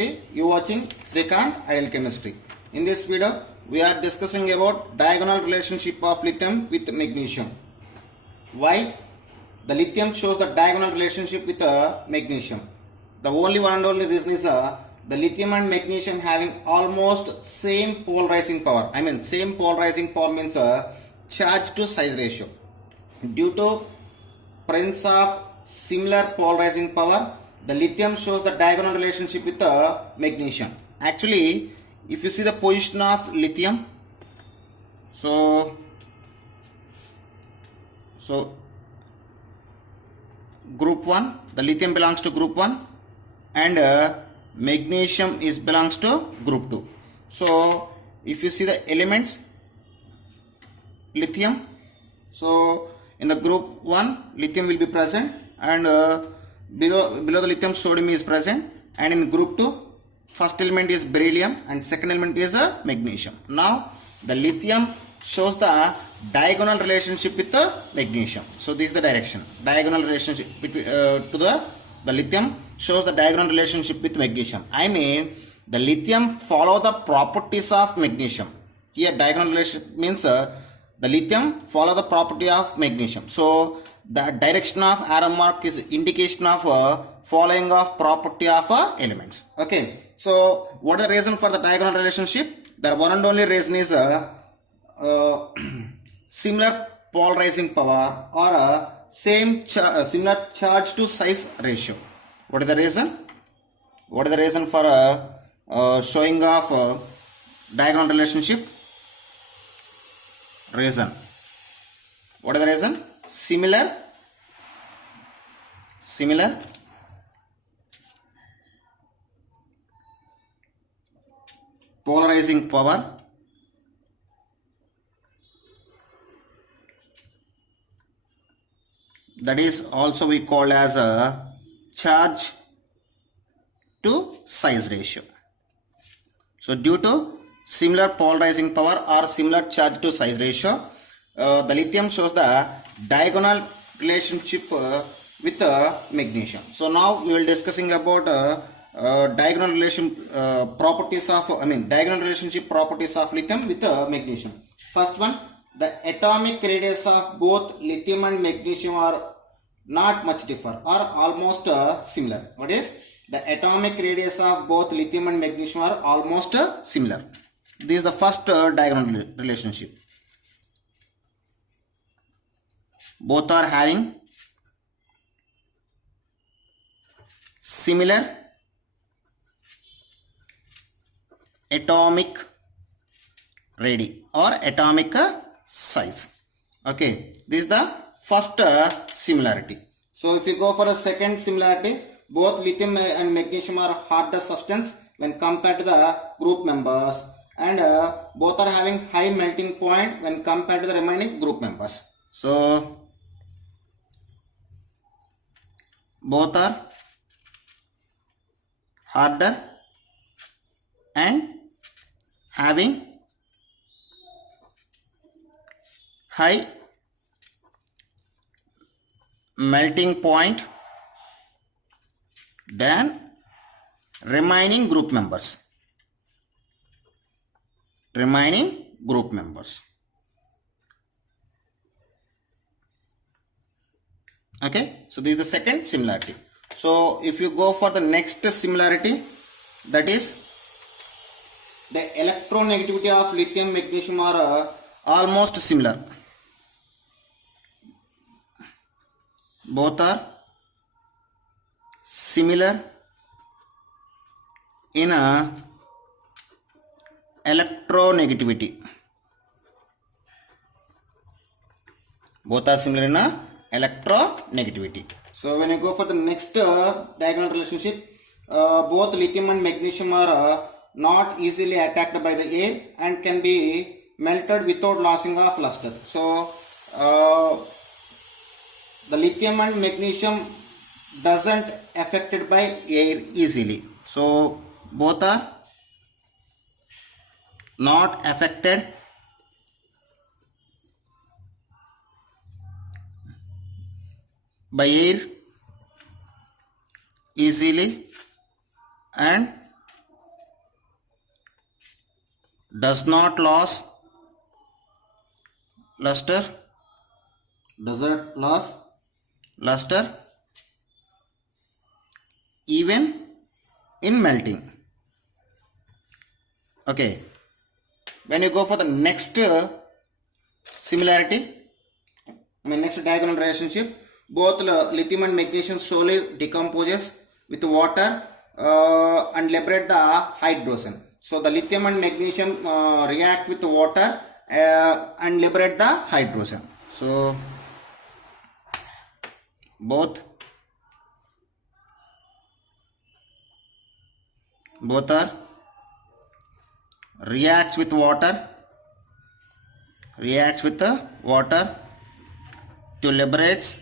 Sarathy. You watching Srikanth Ideal Chemistry. In this video, we are discussing about diagonal relationship of lithium with magnesium. Why? The lithium shows the diagonal relationship with magnesium. The only one and only reason is the lithium and magnesium having almost same polarizing power. I mean same polarizing power means charge to size ratio. Due to presence of similar polarizing power, the lithium shows the diagonal relationship with the magnesium. Actually, if you see the position of lithium, so group 1, the lithium belongs to group 1 and magnesium belongs to group 2. So if you see the elements, lithium, so in the group 1 lithium will be present and below the lithium sodium is present, and in group 2 first element is beryllium and second element is magnesium. Now the lithium shows the diagonal relationship with the magnesium. So this is the direction, diagonal relationship between to the lithium shows the diagonal relationship with magnesium. I mean the lithium follow the properties of magnesium. Here diagonal relationship means the lithium follow the property of magnesium. So the direction of arrow mark is indication of following of property of elements. Okay. So what is the reason for the diagonal relationship? The one and only reason is similar polarizing power or similar charge to size ratio. What is the reason? What is the reason for showing of diagonal relationship? Reason. What is the reason? Similar polarizing power that is also we call as a charge to size ratio. So due to similar polarizing power or similar charge to size ratio, the lithium shows the diagonal relationship with magnesium. So now we will discussing about diagonal relation properties of diagonal relationship properties of lithium with magnesium. First one, the atomic radius of both lithium and magnesium are not much differ or almost similar. What is the atomic radius of both lithium and magnesium are almost similar. This is the first diagonal relationship. Both are having similar atomic radii or atomic size. Okay, this is the first similarity. So if you go for a second similarity, both lithium and magnesium are harder substance when compared to the group members, and both are having high melting point when compared to the remaining group members. So both are harder and having high melting point than remaining group members. Okay, so this is the second similarity. So if you go for the next similarity, that is the electronegativity of lithium magnesium are almost similar. Both are similar in electronegativity. Both are similar in electronegativity. So when you go for the next diagonal relationship, both lithium and magnesium are not easily attacked by the air and can be melted without losing of luster. So the lithium and magnesium doesn't affected by air easily. So both are not affected by air easily and does not lose luster, does not lose luster even in melting. Okay, when you go for the next similarity, next diagonal relationship, both lithium and magnesium slowly decomposes with water and liberate the hydrogen. So the lithium and magnesium react with the water and liberate the hydrogen. So both are reacts with water to liberate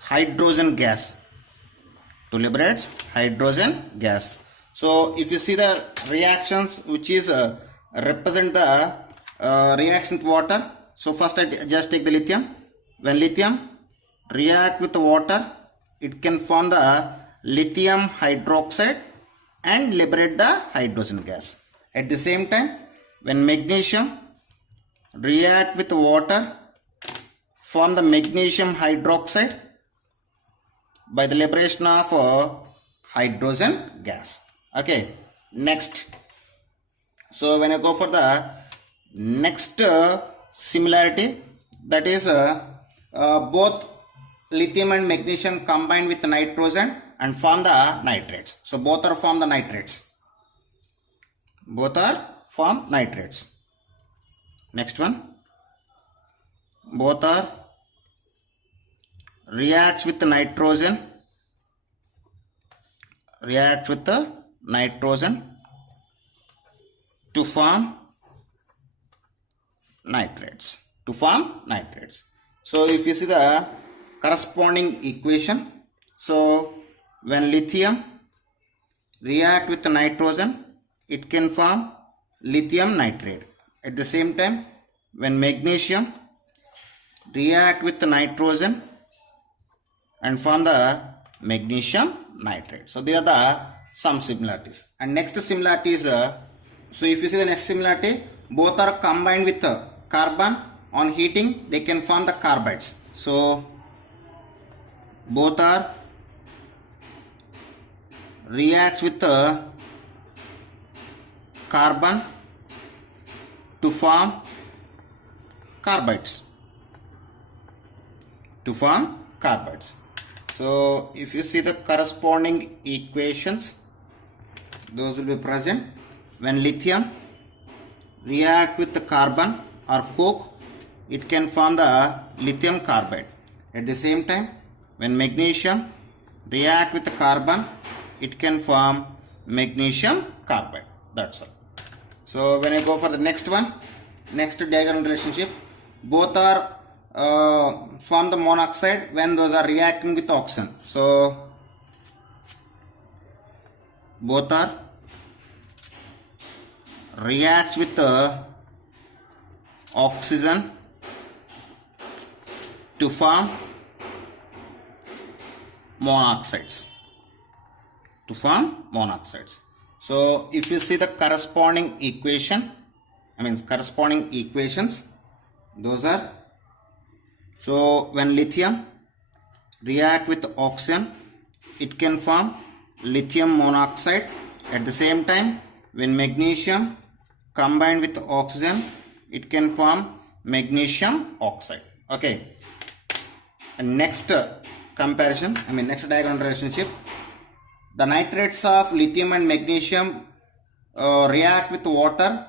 hydrogen gas. So if you see the reactions which is represent the reaction with water, so first I just take the lithium. When lithium react with the water, it can form the lithium hydroxide and liberate the hydrogen gas. At the same time, when magnesium react with water, form the magnesium hydroxide by the liberation of hydrogen gas. Okay, next. So when I go for the next similarity, that is both lithium and magnesium combine with nitrogen and form the nitrates. So both are form the nitrates. Next one, both are reacts with the nitrogen to form nitrates. So if you see the corresponding equation, so when lithium react with the nitrogen, it can form lithium nitrate. At the same time, when magnesium react with the nitrogen and form the magnesium nitrate. So there are the some similarities. And next similarity is, so if you see the next similarity, both are combined with carbon. On heating, they can form the carbides. So both are reacts with carbon to form carbides. So if you see the corresponding equations, those will be present. When lithium react with the carbon or coke, it can form the lithium carbide. At the same time, when magnesium react with the carbon, it can form magnesium carbide. That's all. So when I go for the next one, next diagonal relationship, both are form the monoxide when those are reacting with oxygen. So both are reacts with oxygen to form monoxides. So if you see the corresponding equations, those are, so when lithium react with oxygen, it can form lithium monoxide. At the same time, when magnesium combined with oxygen, it can form magnesium oxide. Okay. And next comparison, next diagonal relationship, the nitrates of lithium and magnesium react with water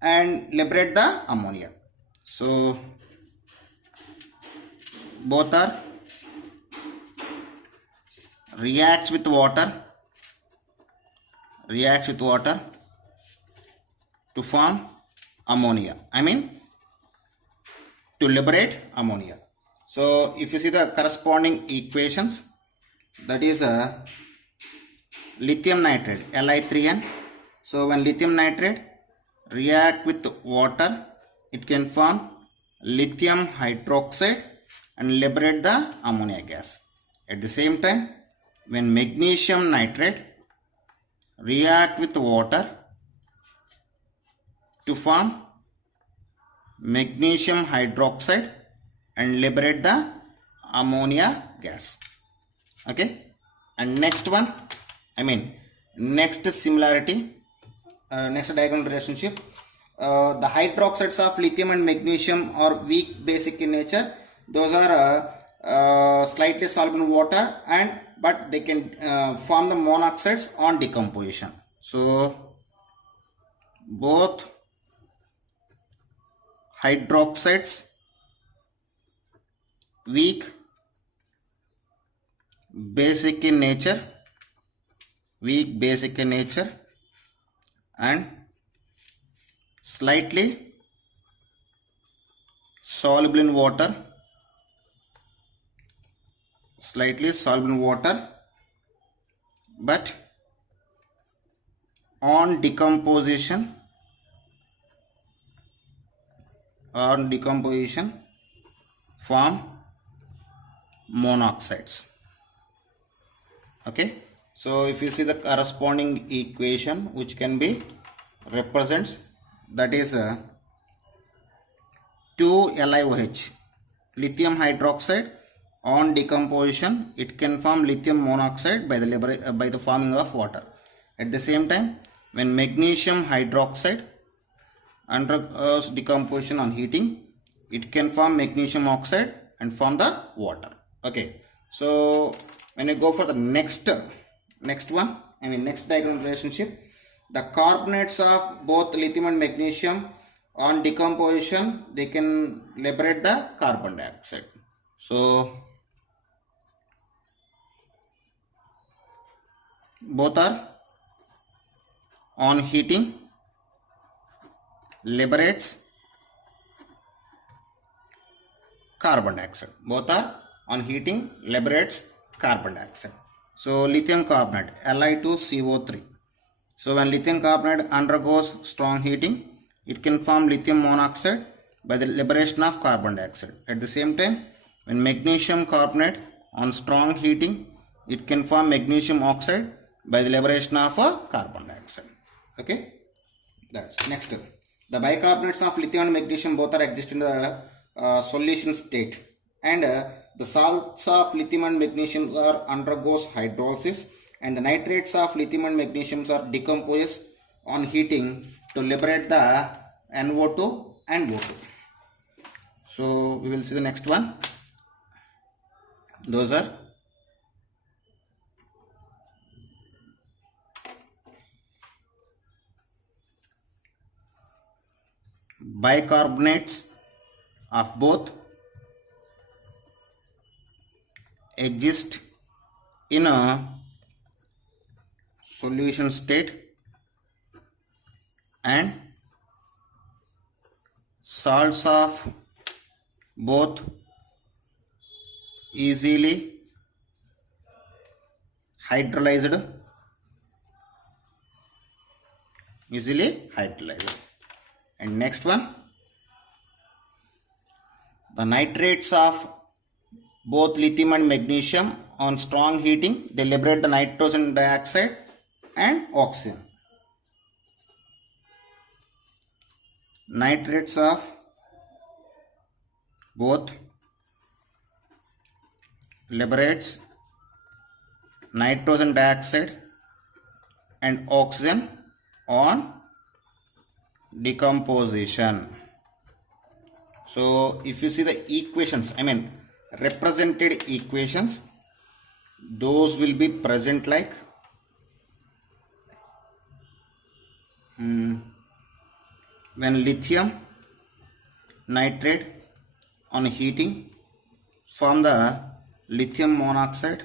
and liberate the ammonia. So both are reacts with water to form ammonia, to liberate ammonia. So if you see the corresponding equations, that is lithium nitrate, Li3N. So when lithium nitrate react with water, it can form lithium hydroxide and liberate the ammonia gas. At the same time, when magnesium nitrate react with water, to form magnesium hydroxide and liberate the ammonia gas. Okay, and next one, next similarity, next diagonal relationship, the hydroxides of lithium and magnesium are weak basic in nature. Those are slightly soluble in water, but they can form the monoxides on decomposition. So both hydroxides weak basic in nature, and slightly soluble in water, but on decomposition form monoxides. Okay, so if you see the corresponding equation which can be represents, that is 2LiOH, lithium hydroxide, on decomposition it can form lithium monoxide by the forming of water. At the same time, when magnesium hydroxide undergoes decomposition on heating, it can form magnesium oxide and form the water. Okay, so when you go for the next one, next diagonal relationship, the carbonates of both lithium and magnesium on decomposition, they can liberate the carbon dioxide. So both are on heating liberates carbon dioxide. So lithium carbonate, Li2CO3. So when lithium carbonate undergoes strong heating, it can form lithium monoxide by the liberation of carbon dioxide. At the same time, when magnesium carbonate on strong heating, it can form magnesium oxide by the liberation of carbon dioxide. Okay, that's next. The bicarbonates of lithium and magnesium both are exist in the solution state, and the salts of lithium and magnesium are undergoes hydrolysis, and the nitrates of lithium and magnesium are decomposed on heating to liberate the NO2 and O2. So we will see the next one. Those are bicarbonates of both exist in a solution state, and salts of both easily hydrolyzed. And next one, the nitrates of both lithium and magnesium on strong heating, they liberate the nitrogen dioxide and oxygen. Nitrates of both liberates nitrogen dioxide and oxygen on decomposition. So if you see the equations, represented equations, those will be present like when lithium nitrate on heating form the lithium monoxide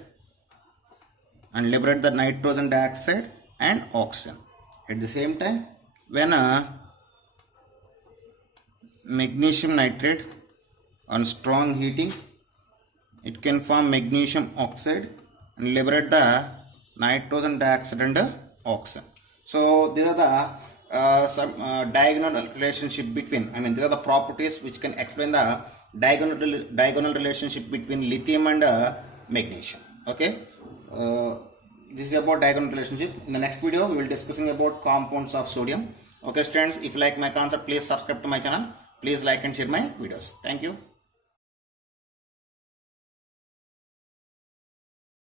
and liberate the nitrogen dioxide and oxygen. At the same time, when magnesium nitrate on strong heating, it can form magnesium oxide and liberate the nitrogen dioxide and oxygen. So these are the some diagonal relationship between, these are the properties which can explain the diagonal relationship between lithium and magnesium. Okay, this is about diagonal relationship. In the next video we will discussing about compounds of sodium. Okay students, if you like my concept, please subscribe to my channel. Please like and share my videos. Thank you.